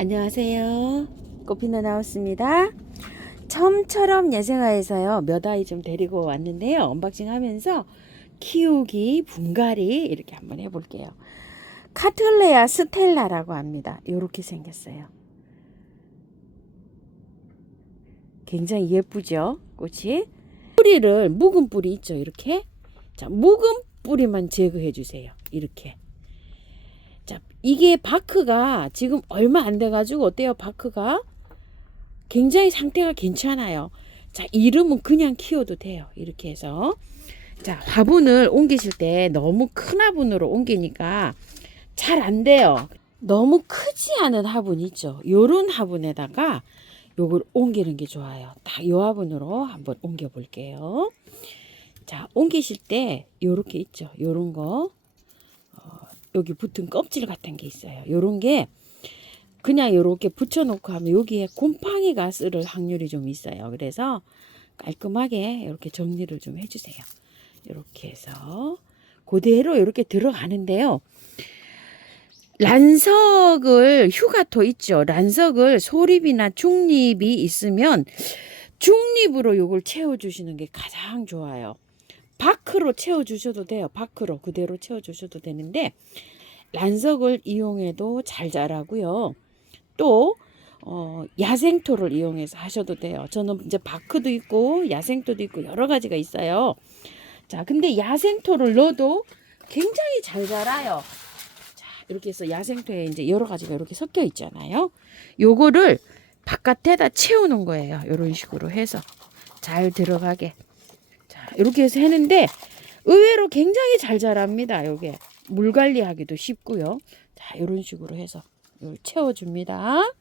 안녕하세요. 꽃피누 나왔습니다. 처음처럼 야생화에서요 몇 아이 좀 데리고 왔는데요, 언박싱 하면서 키우기 분갈이 이렇게 한번 해볼게요. 카틀레아 스텔라라고 합니다. 이렇게 생겼어요. 굉장히 예쁘죠, 꽃이. 뿌리를, 묵은 뿌리 있죠, 이렇게. 자, 묵은 뿌리만 제거해 주세요, 이렇게. 자, 이게 바크가 지금 얼마 안 돼가지고 어때요? 바크가 굉장히 상태가 괜찮아요. 자, 이름은 그냥 키워도 돼요. 이렇게 해서. 자, 화분을 옮기실 때 너무 큰 화분으로 옮기니까 잘 안 돼요. 너무 크지 않은 화분 있죠. 요런 화분에다가 요걸 옮기는 게 좋아요. 딱 요 화분으로 한번 옮겨 볼게요. 자, 옮기실 때 요렇게 있죠. 요런 거. 여기 붙은 껍질 같은 게 있어요. 요런 게 그냥 이렇게 붙여놓고 하면 여기에 곰팡이가 쓸 확률이 좀 있어요. 그래서 깔끔하게 이렇게 정리를 좀 해주세요. 이렇게 해서 그대로 이렇게 들어가는데요. 란석을, 휴가토 있죠. 란석을 소립이나 중립이 있으면 중립으로 이걸 채워주시는 게 가장 좋아요. 바크로 채워주셔도 돼요. 바크로 그대로 채워주셔도 되는데 란석을 이용해도 잘 자라고요. 또 야생토를 이용해서 하셔도 돼요. 저는 이제 바크도 있고 야생토도 있고 여러 가지가 있어요. 자, 근데 야생토를 넣어도 굉장히 잘 자라요. 자, 이렇게 해서 야생토에 이제 여러 가지가 이렇게 섞여 있잖아요. 요거를 바깥에다 채우는 거예요. 이런 식으로 해서 잘 들어가게. 자, 이렇게 해서 했는데 의외로 굉장히 잘 자랍니다. 요게 물 관리하기도 쉽고요. 자, 이런 식으로 해서 채워줍니다.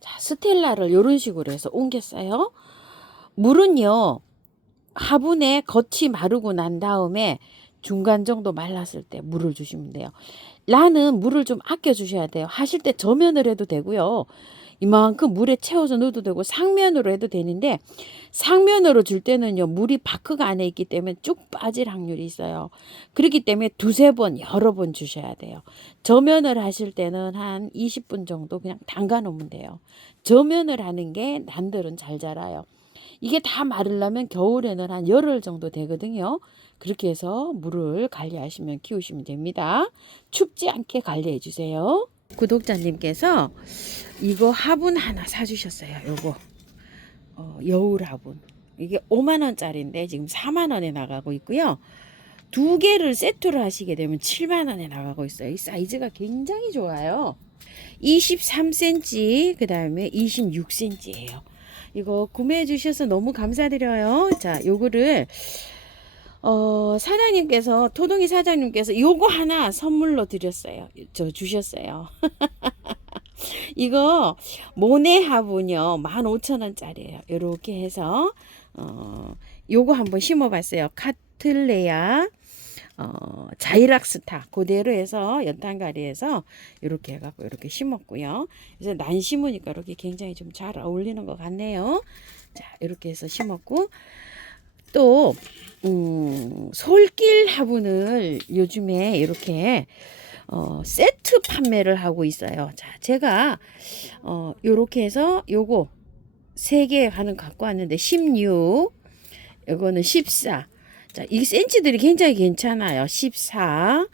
자, 스텔라를 이런 식으로 해서 옮겼어요. 물은요, 화분에 겉이 마르고 난 다음에 중간 정도 말랐을 때 물을 주시면 돼요. 라는 물을 좀 아껴 주셔야 돼요. 하실 때 저면을 해도 되고요. 이만큼 물에 채워서 넣어도 되고 상면으로 해도 되는데 상면으로 줄 때는요, 물이 바크가 안에 있기 때문에 쭉 빠질 확률이 있어요. 그렇기 때문에 두세 번 여러 번 주셔야 돼요. 저면을 하실 때는 한 20분 정도 그냥 담가 놓으면 돼요. 저면을 하는 게 난들은 잘 자라요. 이게 다 마르려면 겨울에는 한 열흘 정도 되거든요. 그렇게 해서 물을 관리하시면 키우시면 됩니다. 춥지 않게 관리해 주세요. 구독자님께서 이거 화분 하나 사주셨어요. 요거 여울 화분. 이게 5만 원짜리인데 지금 4만 원에 나가고 있고요. 두 개를 세트로 하시게 되면 7만 원에 나가고 있어요. 이 사이즈가 굉장히 좋아요. 23cm, 그 다음에 26cm예요. 이거 구매해 주셔서 너무 감사드려요. 자, 요거를 사장님께서, 토동이 사장님께서 요거 하나 선물로 드렸어요. 저 주셨어요. 이거 모네 화분이요, 15,000원짜리예요. 이렇게 해서 요거 한번 심어봤어요. 카틀레아 자이락스타 그대로 해서 연탄가리에서 이렇게 해갖고 이렇게 심었고요. 그래서 난 심으니까 이렇게 굉장히 좀 잘 어울리는 것 같네요. 자, 이렇게 해서 심었고 또 솔길 화분을 요즘에 이렇게 세트 판매를 하고 있어요. 자, 제가 요렇게 해서 요거 3개 하는 갖고 왔는데 16, 요거는 14. 자, 이 센치들이 굉장히 괜찮아요. 14,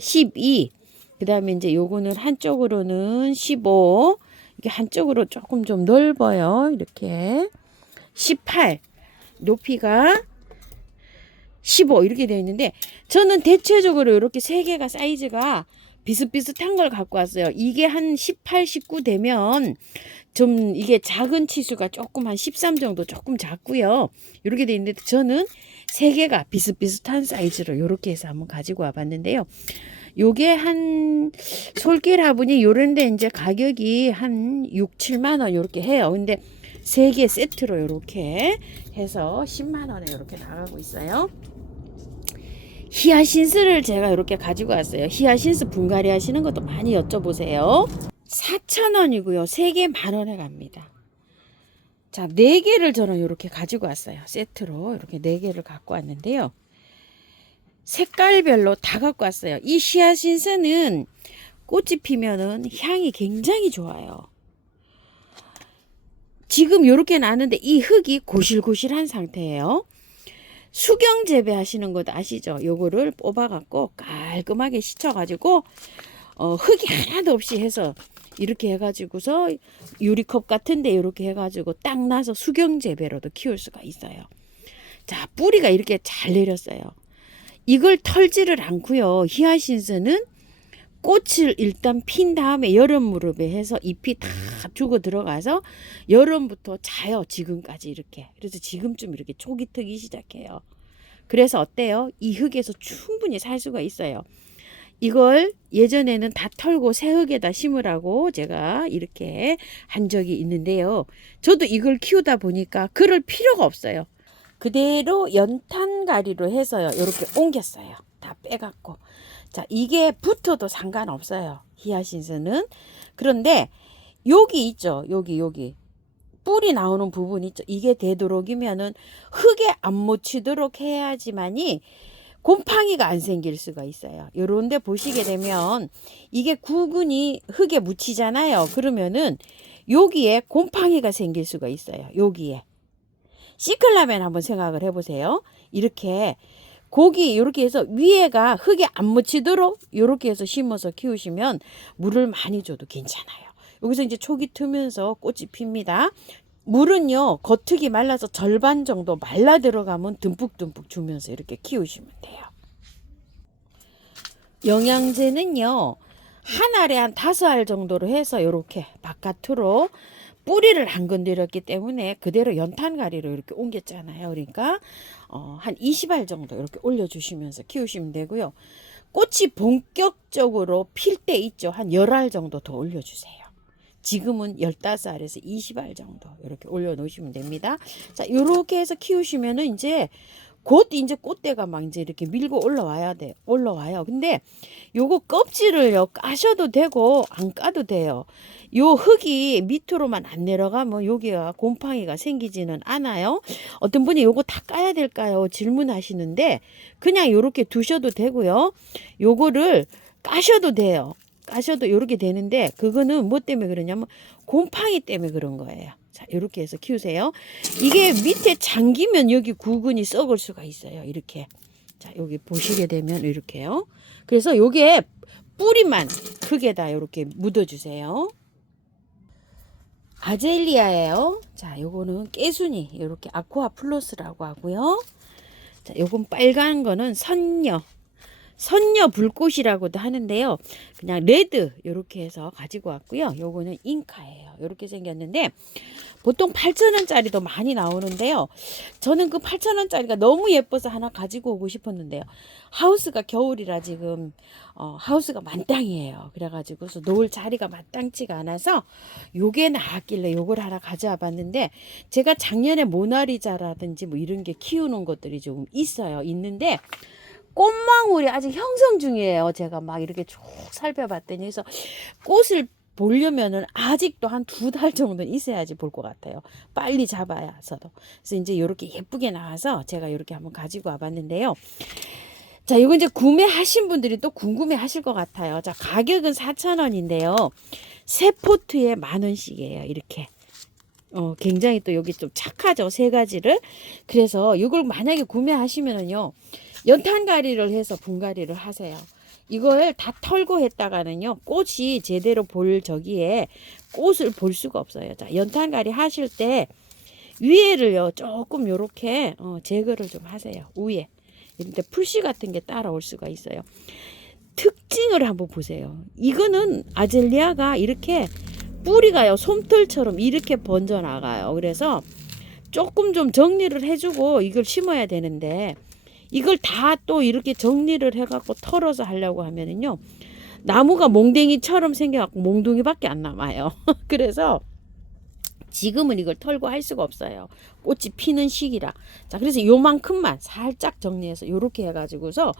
12. 그 다음에 이제 요거는 한쪽으로는 15. 이게 한쪽으로 조금 좀 넓어요. 이렇게. 18. 높이가 15 이렇게 되어 있는데 저는 대체적으로 이렇게 3개가 사이즈가 비슷비슷한 걸 갖고 왔어요. 이게 한 18, 19 되면 좀 이게 작은 치수가 조금 한 13 정도 조금 작고요. 이렇게 되어 있는데 저는 3개가 비슷비슷한 사이즈로 이렇게 해서 한번 가지고 와 봤는데요. 요게 한 솔길 화분이 요런데 이제 가격이 한 6, 7만 원 이렇게 해요. 근데 3개 세트로 이렇게 해서 10만 원에 이렇게 나가고 있어요. 히아신스를 제가 이렇게 가지고 왔어요. 히아신스 분갈이 하시는 것도 많이 여쭤보세요. 4,000원이고요. 3개 만원에 갑니다. 자, 4개를 저는 이렇게 가지고 왔어요. 세트로 이렇게 4개를 갖고 왔는데요. 색깔별로 다 갖고 왔어요. 이 히아신스는 꽃이 피면은 향이 굉장히 좋아요. 지금 요렇게 나는데 이 흙이 고실고실한 상태예요. 수경 재배하시는 것도 아시죠? 요거를 뽑아갖고 깔끔하게 씻어가지고 흙이 하나도 없이 해서 이렇게 해가지고서 유리컵 같은데 이렇게 해가지고 딱 나서 수경 재배로도 키울 수가 있어요. 자, 뿌리가 이렇게 잘 내렸어요. 이걸 털지를 않고요. 히아신스는 꽃을 일단 핀 다음에 여름 무렵에 해서 잎이 다 죽어 들어가서 여름부터 자요. 지금까지 이렇게. 그래서 지금쯤 이렇게 촉이 트기 시작해요. 그래서 어때요? 이 흙에서 충분히 살 수가 있어요. 이걸 예전에는 다 털고 새 흙에다 심으라고 제가 이렇게 한 적이 있는데요. 저도 이걸 키우다 보니까 그럴 필요가 없어요. 그대로 연탄가리로 해서요. 이렇게 옮겼어요. 다 빼갖고. 자, 이게 붙어도 상관없어요. 히아신스는. 그런데 여기 있죠. 여기. 뿌리 나오는 부분 있죠. 이게 되도록이면은 흙에 안 묻히도록 해야지만이 곰팡이가 안 생길 수가 있어요. 요런데 보시게 되면 이게 구근이 흙에 묻히잖아요. 그러면은 여기에 곰팡이가 생길 수가 있어요. 여기에. 시클라멘 한번 생각을 해보세요. 이렇게 고기 이렇게 해서 위에가 흙에 안 묻히도록 이렇게 해서 심어서 키우시면 물을 많이 줘도 괜찮아요. 여기서 이제 촉이 트면서 꽃이 핍니다. 물은요, 겉흙이 말라서 절반 정도 말라 들어가면 듬뿍듬뿍 주면서 이렇게 키우시면 돼요. 영양제는요, 한 알에 한 5알 정도로 해서 이렇게 바깥으로 뿌리를 안 건드렸기 때문에 그대로 연탄가리로 이렇게 옮겼잖아요. 그러니까 한 20알 정도 이렇게 올려주시면서 키우시면 되고요. 꽃이 본격적으로 필 때 있죠. 한 10알 정도 더 올려주세요. 지금은 15알에서 20알 정도 이렇게 올려놓으시면 됩니다. 자, 이렇게 해서 키우시면은 곧 이제 꽃대가 막 이제 이렇게 밀고 올라와요. 근데 요거 껍질을요, 까셔도 되고, 안 까도 돼요. 요 흙이 밑으로만 안 내려가면 여기가 곰팡이가 생기지는 않아요. 어떤 분이 요거 다 까야 될까요? 질문하시는데, 그냥 요렇게 두셔도 되고요. 요거를 까셔도 돼요. 까셔도 요렇게 되는데, 그거는 뭐 때문에 그러냐면, 곰팡이 때문에 그런 거예요. 자, 이렇게 해서 키우세요. 이게 밑에 잠기면 여기 구근이 썩을 수가 있어요. 이렇게. 자, 여기 보시게 되면 이렇게요. 그래서 요게 뿌리만 흙에다 이렇게 묻어주세요. 아젤리아예요. 자, 요거는 깨순이 이렇게 아쿠아 플러스라고 하고요. 자, 요건 빨간 거는 선녀 불꽃이라고도 하는데요. 그냥 레드 이렇게 해서 가지고 왔고요. 요거는 잉카예요. 이렇게 생겼는데 보통 8,000원짜리도 많이 나오는데요. 저는 그 8,000원짜리가 너무 예뻐서 하나 가지고 오고 싶었는데요. 하우스가 겨울이라 지금 하우스가 만땅이에요. 그래가지고서 놓을 자리가 마땅치가 않아서 요게 나왔길래 요걸 하나 가져와 봤는데 제가 작년에 모나리자라든지 뭐 이런 게 키우는 것들이 좀 있는데 꽃망울이 아직 형성 중이에요. 제가 막 이렇게 쭉 살펴봤더니 그래서 꽃을 보려면은 아직도 한 2달 정도는 있어야지 볼 것 같아요. 빨리 잡아서도. 그래서 이제 이렇게 예쁘게 나와서 제가 이렇게 한번 가지고 와봤는데요. 자, 이거 이제 구매하신 분들이 또 궁금해 하실 것 같아요. 자, 가격은 4,000원인데요. 세 포트에 10,000원씩이에요. 이렇게. 굉장히 또 여기 좀 착하죠. 3가지를. 그래서 이걸 만약에 구매하시면은요. 연탄가리를 해서 분갈이를 하세요. 이걸 다 털고 했다가는요. 꽃이 제대로 저기에 꽃을 볼 수가 없어요. 자, 연탄가리 하실 때 위에를요. 조금 요렇게 제거를 좀 하세요. 위에. 이런데 풀씨 같은 게 따라올 수가 있어요. 특징을 한번 보세요. 이거는 아젤리아가 이렇게 뿌리가요. 솜털처럼 이렇게 번져 나가요. 그래서 조금 좀 정리를 해주고 이걸 심어야 되는데 이걸 다 또 이렇게 정리를 해갖고 털어서 하려고 하면은요. 나무가 몽댕이처럼 생겨갖고 몽둥이밖에 안 남아요. 그래서 지금은 이걸 털고 할 수가 없어요. 꽃이 피는 시기라. 자, 그래서 요만큼만 살짝 정리해서 요렇게 해가지고서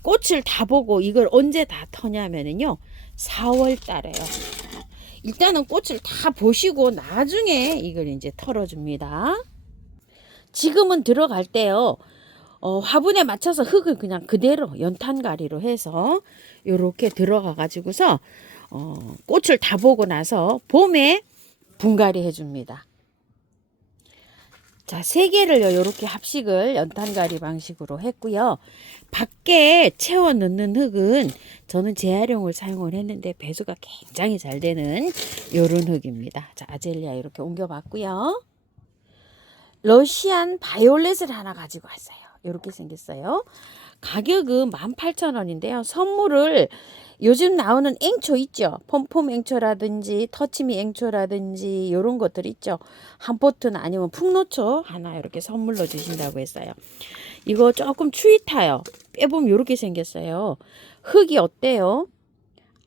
꽃을 다 보고 이걸 언제 다 터냐면은요. 4월 달에요. 일단은 꽃을 다 보시고 나중에 이걸 이제 털어줍니다. 지금은 들어갈 때요. 화분에 맞춰서 흙을 그냥 그대로 연탄가리로 해서 요렇게 들어가 가지고서 꽃을 다 보고 나서 봄에 분갈이 해줍니다. 자, 3개를요, 요렇게 합식을 연탄가리 방식으로 했고요. 밖에 채워 넣는 흙은 저는 재활용을 사용을 했는데 배수가 굉장히 잘 되는 요런 흙입니다. 자, 아젤리아 이렇게 옮겨봤고요. 러시안 바이올렛을 하나 가지고 왔어요. 이렇게 생겼어요. 가격은 18,000원인데요. 선물을 요즘 나오는 앵초 있죠. 폼폼 앵초라든지 터치미 앵초라든지 이런 것들 있죠. 한 포트나 아니면 풍노초 하나 이렇게 선물로 주신다고 했어요. 이거 조금 추위 타요. 빼보면 이렇게 생겼어요. 흙이 어때요?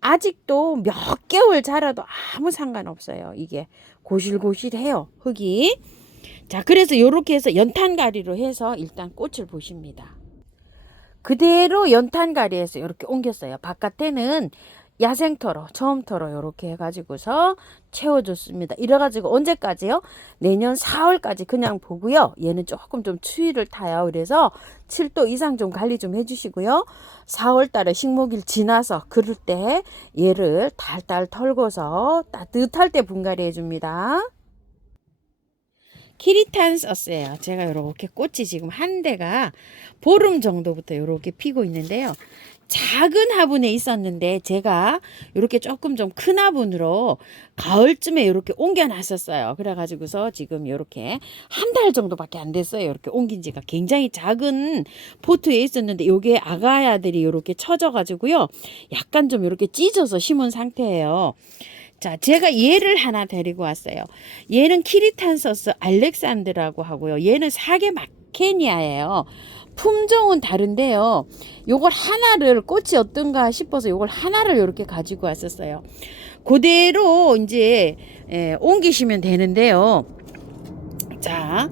아직도 몇 개월 자라도 아무 상관없어요. 이게 고실고실해요. 흙이. 자, 그래서 이렇게 해서 연탄가리로 해서 일단 꽃을 보십니다. 그대로 연탄가리에서 이렇게 옮겼어요. 바깥에는 야생토로, 처음토로 이렇게 해가지고서 채워줬습니다. 이래가지고 언제까지요? 내년 4월까지 그냥 보고요. 얘는 조금 좀 추위를 타요. 그래서 7도 이상 좀 관리 좀 해주시고요. 4월 달에 식목일 지나서 그럴 때 얘를 달달 털고서 따뜻할 때 분갈이 해줍니다. 키리탄서스예요. 제가 이렇게 꽃이 지금 한 대가 보름 정도부터 이렇게 피고 있는데요. 작은 화분에 있었는데 제가 이렇게 조금 좀 큰 화분으로 가을쯤에 이렇게 옮겨 놨었어요. 그래가지고서 지금 이렇게 한 달 정도밖에 안 됐어요. 이렇게 옮긴 지가 굉장히 작은 포트에 있었는데 요게 아가야들이 이렇게 처져가지고요. 약간 좀 이렇게 찢어서 심은 상태예요. 자, 제가 얘를 하나 데리고 왔어요. 얘는 키리탄서스 알렉산드라고 하고요. 얘는 사계 마케니아예요. 품종은 다른데요. 요걸 하나를 꽃이 어떤가 싶어서 요걸 하나를 이렇게 가지고 왔었어요. 그대로 이제 옮기시면 되는데요. 자,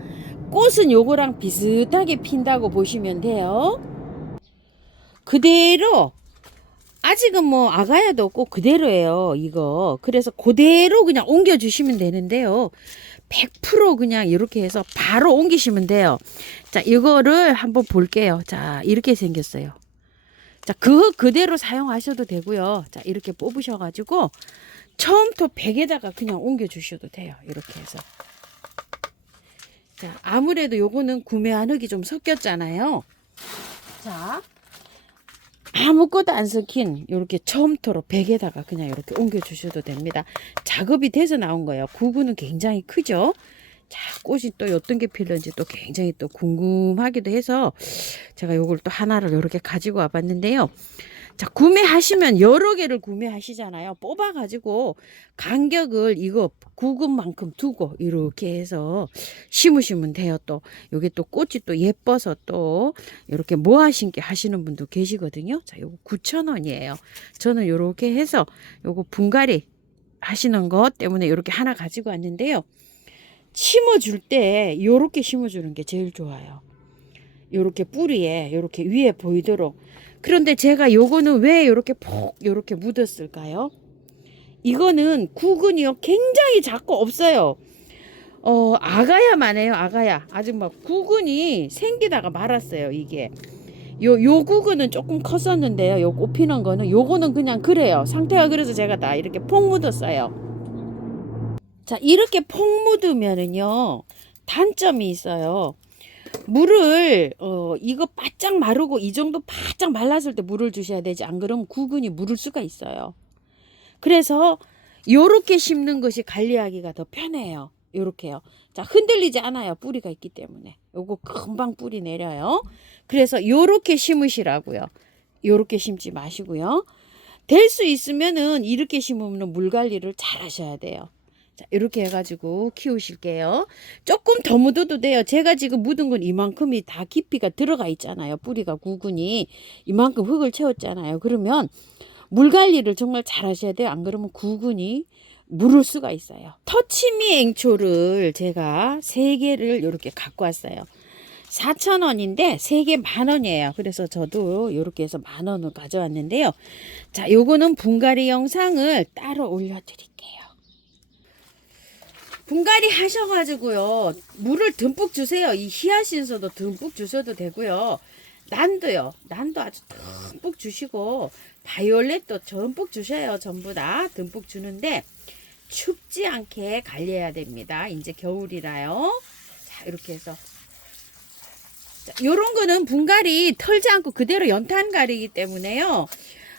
꽃은 요거랑 비슷하게 핀다고 보시면 돼요. 그대로 아직은 뭐 아가야도 없고 그대로예요. 이거 그래서 그대로 그냥 옮겨 주시면 되는데요. 100% 그냥 이렇게 해서 바로 옮기시면 돼요. 자, 이거를 한번 볼게요. 자, 이렇게 생겼어요. 자, 그대로 사용하셔도 되고요. 자, 이렇게 뽑으셔가지고 처음부터 팩에다가 그냥 옮겨 주셔도 돼요. 이렇게 해서. 자, 아무래도 요거는 구매한 흙이 좀 섞였잖아요. 자, 아무것도 안 섞인 이렇게 처음부터 팩에다가 그냥 이렇게 옮겨 주셔도 됩니다. 작업이 돼서 나온 거예요. 구근은 굉장히 크죠. 자, 꽃이 또 어떤 게 필는지 또 굉장히 또 궁금하기도 해서 제가 요걸 또 하나를 이렇게 가지고 와 봤는데요. 자, 구매하시면 여러 개를 구매하시잖아요. 뽑아 가지고 간격을 이거 구근만큼 두고 이렇게 해서 심으시면 돼요. 또 요게 또 꽃이 또 예뻐서 또 이렇게 모아 심게 하시는 분도 계시거든요. 자, 요거 9,000원이에요. 저는 요렇게 해서 요거 분갈이 하시는 것 때문에 이렇게 하나 가지고 왔는데요. 심어줄 때 요렇게 심어주는 게 제일 좋아요. 요렇게 뿌리에 요렇게 위에 보이도록. 그런데 제가 요거는 왜 요렇게 폭 요렇게 묻었을까요? 이거는 구근이요 굉장히 작고 없어요. 아가야만 해요. 아가야 아직 막 구근이 생기다가 말았어요. 이게 요 구근은 조금 컸었는데요. 요 꽃 피는 거는 요거는 그냥 그래요. 상태가 그래서 제가 다 이렇게 폭 묻었어요. 자, 이렇게 폭 묻으면은요 단점이 있어요. 물을 이거 바짝 마르고 이 정도 바짝 말랐을 때 물을 주셔야 되지. 안 그러면 구근이 물을 수가 있어요. 그래서 요렇게 심는 것이 관리하기가 더 편해요. 요렇게요. 자, 흔들리지 않아요. 뿌리가 있기 때문에. 요거 금방 뿌리 내려요. 그래서 요렇게 심으시라고요. 요렇게 심지 마시고요. 될 수 있으면은 이렇게 심으면 물 관리를 잘 하셔야 돼요. 자, 이렇게 해가지고 키우실게요. 조금 더 묻어도 돼요. 제가 지금 묻은 건 이만큼이 다 깊이가 들어가 있잖아요. 뿌리가 구근이 이만큼 흙을 채웠잖아요. 그러면 물 관리를 정말 잘 하셔야 돼요. 안 그러면 구근이 물을 수가 있어요. 터치미 앵초를 제가 3개를 이렇게 갖고 왔어요. 4,000원인데 3개 10,000원이에요. 그래서 저도 이렇게 해서 10,000원을 가져왔는데요. 자, 요거는 분갈이 영상을 따로 올려드릴게요. 분갈이 하셔가지고요 물을 듬뿍 주세요. 이 히아신스도 듬뿍 주셔도 되고요. 난도요. 난도 아주 듬뿍 주시고 바이올렛도 듬뿍 주셔요. 전부 다 듬뿍 주는데 춥지 않게 관리해야 됩니다. 이제 겨울이라요. 자, 이렇게 해서 자, 요런 거는 분갈이 털지 않고 그대로 연탄갈이기 때문에요.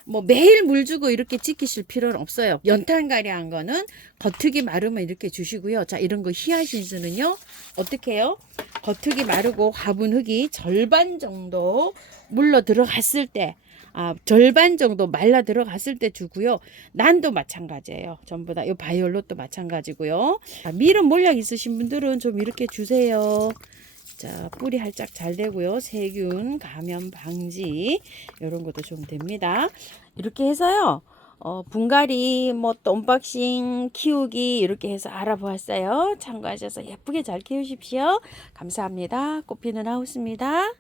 뭐 매일 물 주고 이렇게 지키실 필요는 없어요. 연탄갈이 한 거는 겉흙이 마르면 이렇게 주시고요. 자, 이런 거 히아신스는요. 어떻게 해요? 겉흙이 마르고 화분 흙이 절반 정도 물러 들어갔을 때 절반 정도 말라 들어갔을 때 주고요. 난도 마찬가지예요. 전부 다. 요 바이올롯도 마찬가지고요. 밀은 몰약 있으신 분들은 좀 이렇게 주세요. 자, 뿌리 활짝 잘 되고요. 세균 감염 방지 이런 것도 좀 됩니다. 이렇게 해서요. 분갈이 뭐 또 언박싱 키우기 이렇게 해서 알아보았어요. 참고하셔서 예쁘게 잘 키우십시오. 감사합니다. 꽃피는 하우스입니다.